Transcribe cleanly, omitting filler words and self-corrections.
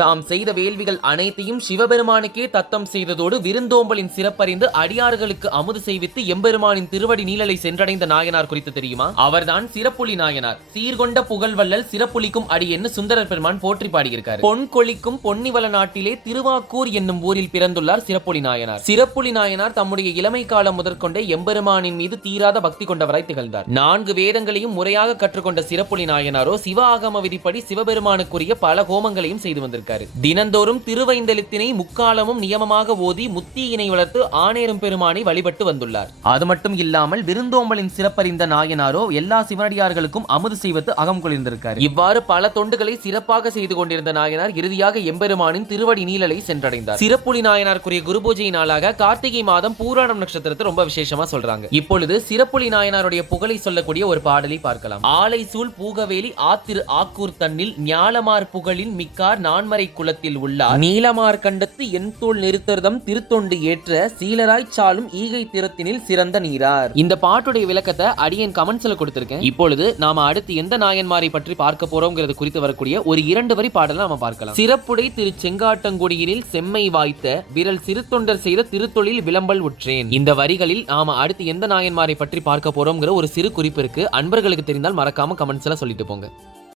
தாம் செய்த வேள்விகள் அனைத்தையும் சிவபெருமானுக்கே தத்தம் செய்ததோடு விருந்தோம்பலின் சிறப்பறிந்து அடியார்களுக்கு அமுது செய்வித்து எம்பெருமானின் திருவடி நீழலை சென்றடைந்த நாயனார் குறித்து தெரியுமா? அவர்தான் சிறப்புலி நாயனார். சீர்கொண்ட புகழ்வல்லல் சிறப்புலிக்கும் அடி என்று சுந்தரர் பெருமான் போற்றி பாடியிருக்கார். பொன் கொளிக்கும் பொன்னிவள நாட்டிலே திருவாக்கூர் என்னும் ஊரில் பிறந்துள்ளார் சிறப்புலி நாயனார். சிறப்புலி நாயனார் தம்முடைய இளமை காலம் முதற்கொண்டே எம்பெருமானின் மீது தீராத பக்தி கொண்டவராய் திகழ்ந்தார். 4 வேதங்களையும் முறையாக கற்றுக்கொண்ட சிறப்புலி நாயனாரோ சிவ ஆகம விதிப்படி சிவபெருமானுக்குரிய பல ஹோமங்களையும் செய்து வந்திருக்கார். தினந்தோறும் திருவைந்தெழுத்தினை முக்காலமும் நியமமாக ஓதி முத்தியினை வளர்த்து ஆனேரும் பெருமானை வழிபட்டு வந்துள்ளார். அது மட்டும் இல்லாமல் விருந்தோம்பலின் சிறப்பறிந்த நாயனாரோ எல்லா சிவனடியார்களுக்கும் அமுது செய்வது அகம் கொள்ந்திருக்கார். இவ்வாறு பல தொண்டுகளை சிறப்பாக செய்து கொண்டிருந்த நாயனார் இறுதியாக எம்பெருமானின் திருவடி நீழலை சென்றடைந்தார். சிறப்புலி நாயனாருக்குரிய குரு பூஜை நாளாக கார்த்திகை மாதம் பூராடம் நட்சத்திரத்தை ரொம்ப விசேஷமா சொல்றாங்க. இப்பொழுது சிறப்புலி நாயனாருடைய புகழை சொல்லக்கூடிய ஒரு பாடலை பார்க்கலாம். ஆலை சூழ் பூகவேலி ஆத்திரு ஆக்கூர் தன்னில் ஞாலமார் புகழின் மிக்கார் நான்மறை குலத்தில் உள்ளார் நீலமார் கண்டத்து என் தோல் நிறுத்தர்தம் திருத்தொண்டு ஏற்ற சீலராய் சாலும் ஈகை திறத்தினில் சிறந்த நீரார். இந்த பாட்டுடைய விளக்கத்தை அடியேன் கமெண்ட்ஸ்ல கொடுத்திருக்கேன். இப்பொழுது நாம அடுத்து எந்த நாயன்மாரை பற்றி பார்க்க போறோம்ங்கிறது குறித்து வரக்கூடிய ஒரு 2 வரி பாடலை நாம பார்க்கலாம். சிறப்புடை திரு செங்காட்டங்குடியினில் செம்மை வாய்த்த விரல் சிறுத்தொண்டர் செய்த திருத்தொழில் விளம்பல் உற்றேன். இந்த வரிகளில் நாம அடுத்து எந்த நாயன்மாரை பற்றி பார்க்க போறோம்ங்கிற ஒரு சிறு குறிப்பு இருக்கு. அன்பர்களுக்கு தெரிந்தால் மறக்காம கமெண்ட்ஸ்ல சொல்லிட்டு போங்க.